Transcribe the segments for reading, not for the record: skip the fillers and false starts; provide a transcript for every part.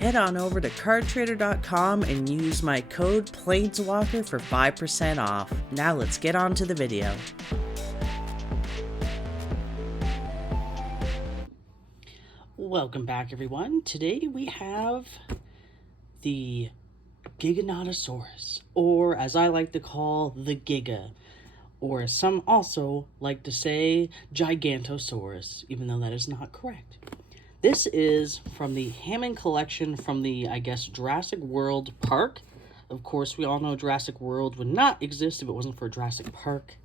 Head on over to cardtrader.com and use my code Planeswalker for 5% off. Now let's get on to the video. Welcome back, everyone. Today we have the Giganotosaurus, or as I like to call, the Giga, or as some also like to say, Gigantosaurus, even though that is not correct. This is from the Hammond collection from the, I guess, Jurassic World Park. Of course, we all know Jurassic World would not exist if it wasn't for Jurassic Park.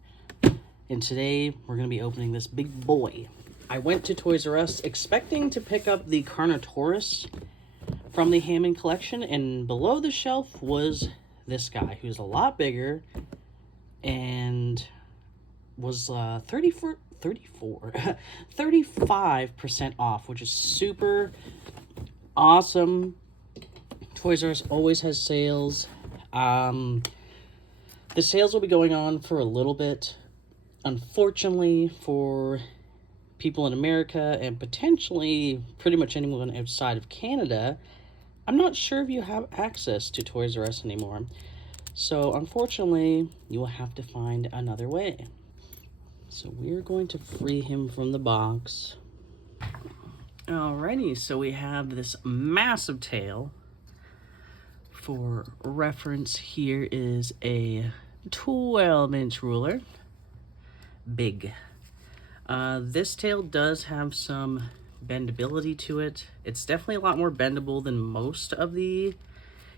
And today, we're going to be opening this big boy. I went to Toys R Us expecting to pick up the Carnotaurus from the Hammond collection, and below the shelf was this guy, who's a lot bigger and was 35% off, which is super awesome. Toys R Us always has sales. The sales will be going on for a little bit. Unfortunately, for people in America and potentially pretty much anyone outside of Canada, I'm not sure if you have access to Toys R Us anymore. So unfortunately, you will have to find another way. So we're going to free him from the box. Alrighty, so we have this massive tail. For reference, here is a 12-inch ruler. Big. This tail does have some bendability to it. It's definitely a lot more bendable than most of the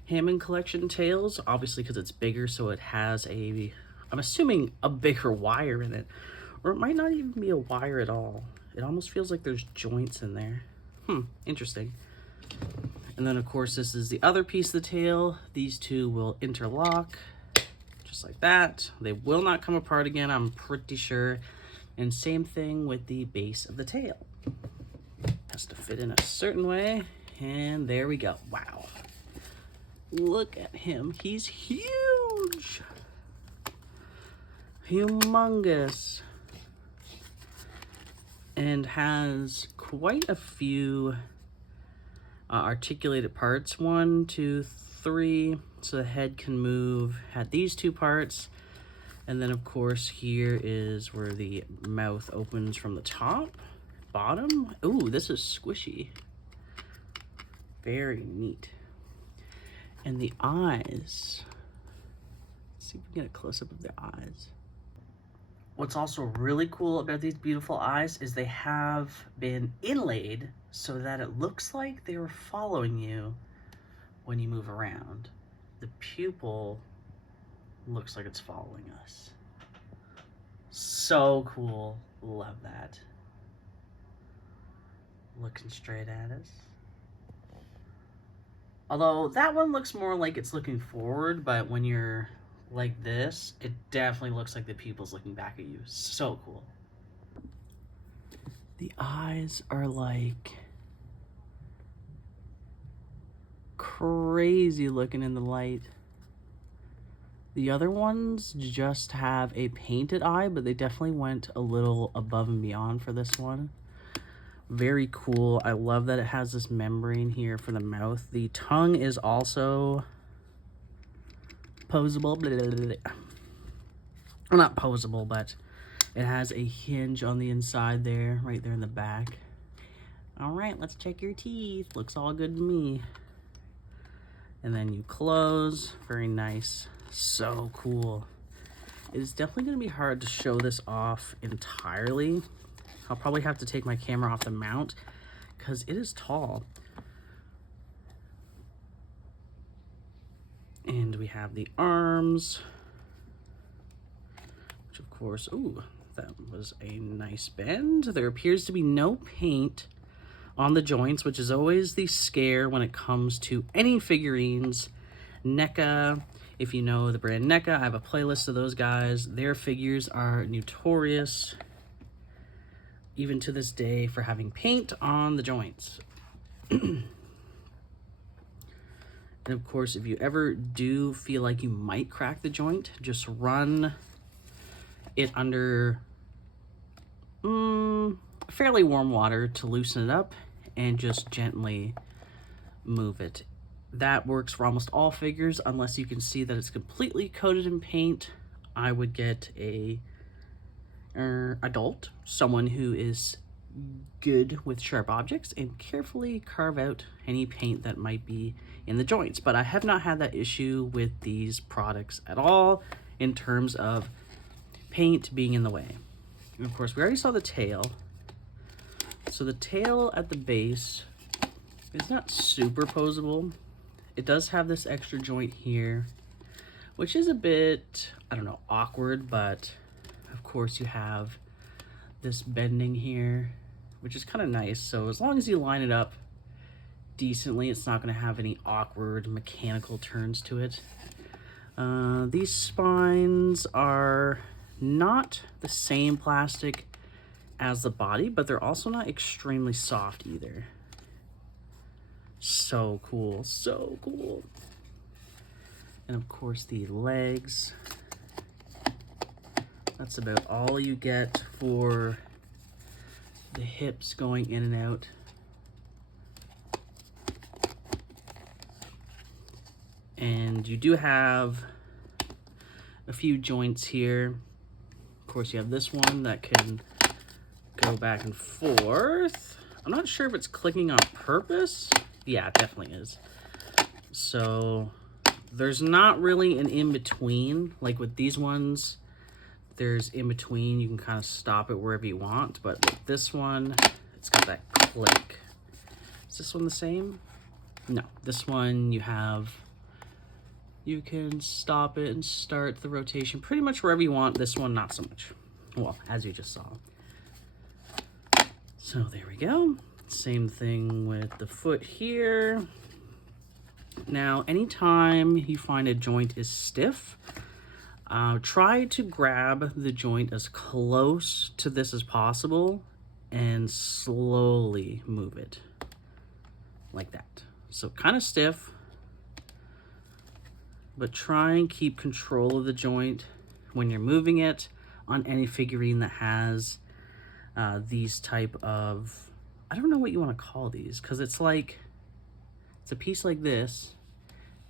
Hammond collection tails, obviously because it's bigger, so it has a, I'm assuming, a bigger wire in it. Or it might not even be a wire at all. It almost feels like there's joints in there. Interesting. And then, of course, this is the other piece of the tail. These two will interlock, just like that. They will not come apart again, I'm pretty sure. And same thing with the base of the tail. Has to fit in a certain way. And there we go. Wow. Look at him. He's huge. Humongous. And has quite a few articulated parts. 1, 2, 3. So the head can move. Had these two parts. And then, of course, here is where the mouth opens from the top, bottom. Ooh, this is squishy. Very neat. And the eyes. Let's see if we can get a close-up of the eyes. What's also really cool about these beautiful eyes is they have been inlaid so that it looks like they were following you when you move around. The pupil looks like it's following us. So cool. Love that. Looking straight at us. Although that one looks more like it's looking forward, but when you're like this, it definitely looks like the pupil's looking back at you. So cool. The eyes are like crazy looking in the light. The other ones just have a painted eye, but they definitely went a little above and beyond for this one. Very cool. I love that it has this membrane here for the mouth. The tongue is also posable. Well, not posable, but it has a hinge on the inside there, right there in the back. All right, let's check your teeth. Looks all good to me. And then you close. Very nice. So cool. It is definitely going to be hard to show this off entirely. I'll probably have to take my camera off the mount because it is tall. And we have the arms, which of course, ooh, that was a nice bend. There appears to be no paint on the joints, which is always the scare when it comes to any figurines. NECA, if you know the brand NECA, I have a playlist of those guys. Their figures are notorious, even to this day, for having paint on the joints. And of course, if you ever do feel like you might crack the joint, just run it under fairly warm water to loosen it up, and just gently move it. That works for almost all figures, unless you can see that it's completely coated in paint. I would get a adult, someone who is good with sharp objects, and carefully carve out any paint that might be in the joints. But I have not had that issue with these products at all in terms of paint being in the way. And of course, we already saw the tail. So the tail at the base is not super posable. It does have this extra joint here, which is a bit, I don't know, awkward, but of course you have this bending here, which is kind of nice. So as long as you line it up decently, it's not going to have any awkward mechanical turns to it. These spines are not the same plastic as the body, but they're also not extremely soft either. So cool, so cool. And of course the legs. That's about all you get for the hips going in and out. And you do have a few joints here. Of course, you have this one that can go back and forth. I'm not sure if it's clicking on purpose. Yeah, it definitely is. So there's not really an in-between. Like with these ones, there's in-between. You can kind of stop it wherever you want. But with this one, it's got that click. Is this one the same? No. This one you can stop it and start the rotation pretty much wherever you want. This one, not so much. Well, as you just saw. So there we go. Same thing with the foot here. Now, anytime you find a joint is stiff, try to grab the joint as close to this as possible and slowly move it like that. So kind of stiff, but try and keep control of the joint when you're moving it on any figurine that has these type of, I don't know what you want to call these, because it's like, it's a piece like this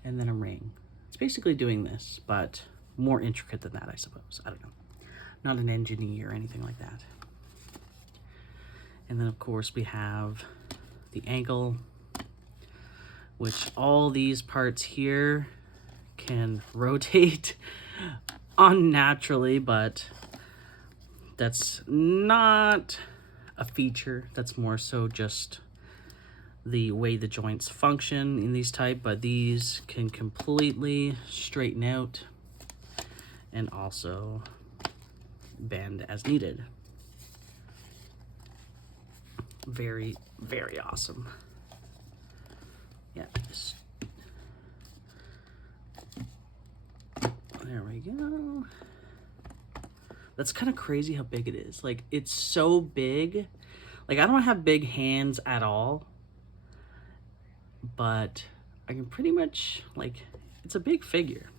and then a ring. It's basically doing this, but more intricate than that, I suppose. I don't know. Not an engineer or anything like that. And then of course we have the ankle, which all these parts here can rotate unnaturally, but that's not a feature. That's more so just the way the joints function in these type, but these can completely straighten out and also bend as needed. Very, very awesome. Yeah, there we go. That's kind of crazy how big it is. Like, it's so big. Like, I don't have big hands at all, but I can pretty much, like, it's a big figure.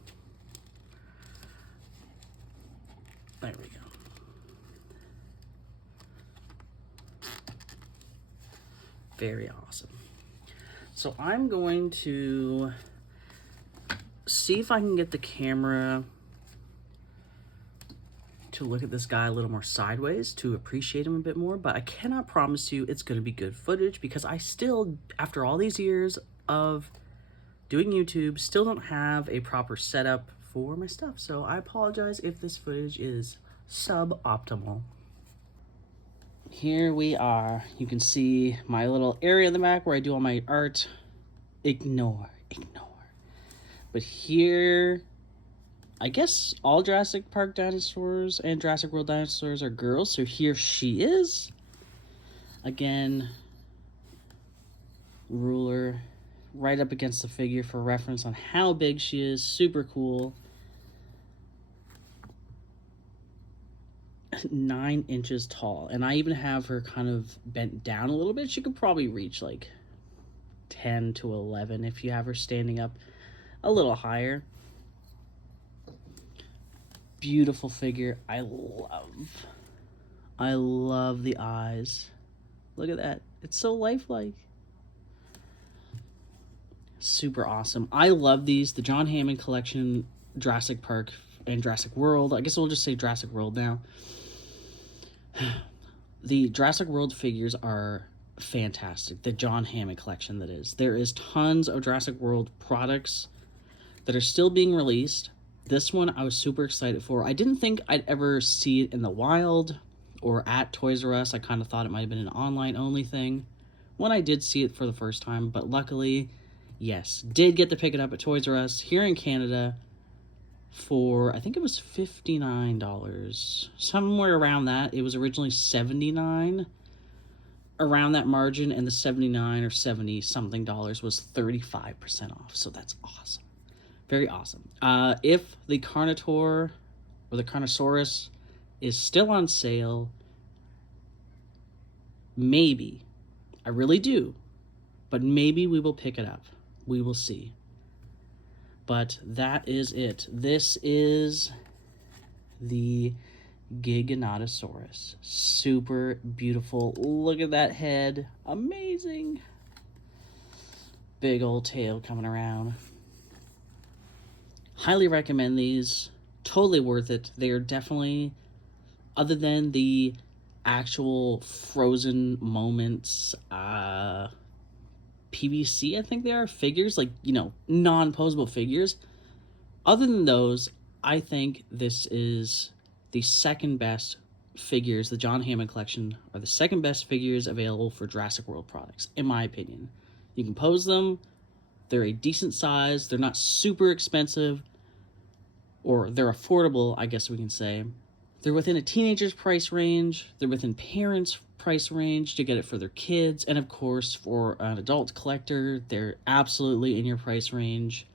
There we go. Very awesome. So I'm going to see if I can get the camera to look at this guy a little more sideways to appreciate him a bit more, but I cannot promise you it's going to be good footage because I still, after all these years of doing YouTube, still don't have a proper setup for my stuff. So I apologize if this footage is suboptimal. Here we are. You can see my little area in the back where I do all my art. Ignore. But here, I guess all Jurassic Park dinosaurs and Jurassic World dinosaurs are girls, so here she is. Again, ruler right up against the figure for reference on how big she is. Super cool. 9 inches tall, and I even have her kind of bent down a little bit. She could probably reach like 10 to 11 if you have her standing up a little higher. Beautiful figure. I love the eyes. Look at that. It's so lifelike. Super awesome. I love these. The John Hammond collection, Jurassic Park and Jurassic World. I guess we'll just say Jurassic World now. The Jurassic World figures are fantastic. The John Hammond collection, that is. There is tons of Jurassic World products that are still being released. This one I was super excited for. I didn't think I'd ever see it in the wild or at Toys R Us. I kind of thought it might have been an online-only thing when I did see it for the first time. But luckily, yes, did get to pick it up at Toys R Us here in Canada for, I think it was $59, somewhere around that. It was originally $79, around that margin, and the 79 or 70 something dollars was 35% off. So that's awesome, very awesome. If the Carnotaur or the Carnosaurus is still on sale, maybe, I really do, but maybe we will pick it up. We will see. But that is it. This is the Giganotosaurus. Super beautiful. Look at that head. Amazing. Big old tail coming around. Highly recommend these. Totally worth it. They are definitely, other than the actual frozen moments, PVC, I think they are, figures, like, you know, non-posable figures. Other than those, I think this is the second best figures. The John Hammond collection are the second best figures available for Jurassic World products, in my opinion. You can pose them. They're a decent size. They're not super expensive, or they're affordable, I guess we can say. They're within a teenager's price range. They're within parents' price range to get it for their kids. And of course, for an adult collector, they're absolutely in your price range.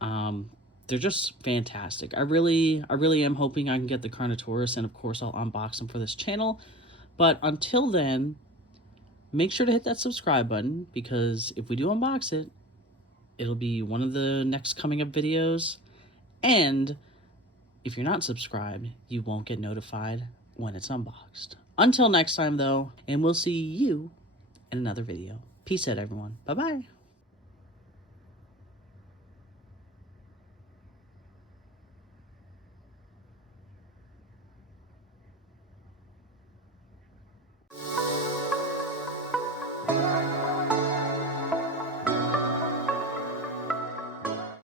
They're just fantastic. I really am hoping I can get the Carnotaurus, and of course I'll unbox them for this channel. But until then, make sure to hit that subscribe button, because if we do unbox it, it'll be one of the next coming up videos. And if you're not subscribed, you won't get notified when it's unboxed. Until next time, though, and we'll see you in another video. Peace out, everyone. Bye-bye.